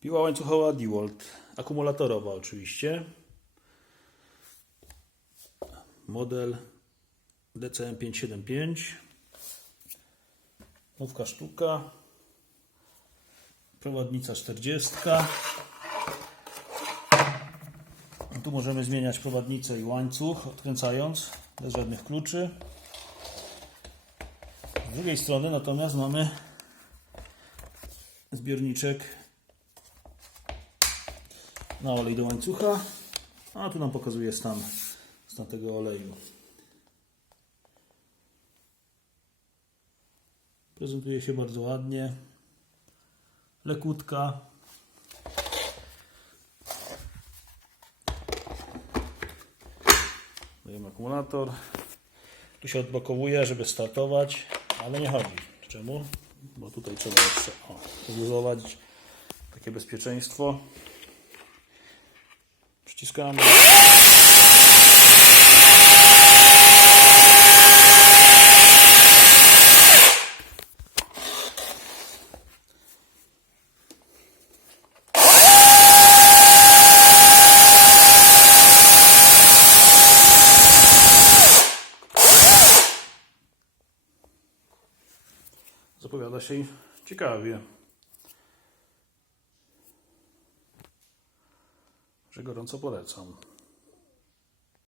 Piła łańcuchowa DeWalt, akumulatorowa oczywiście. Model DCM575. Nówka sztuka. Prowadnica 40. Tu możemy zmieniać prowadnicę i łańcuch, odkręcając, bez żadnych kluczy. Z drugiej strony natomiast mamy zbiorniczek na olej do łańcucha, a tu nam pokazuje stan, stan tego oleju. Prezentuje się bardzo ładnie, lekutka. Dajemy akumulator. Tu się odblokowuje, żeby startować, ale nie chodzi. Czemu? Bo tutaj trzeba jeszcze o, takie bezpieczeństwo. Przyciskamy. Zapowiada się ciekawie. Że gorąco polecam.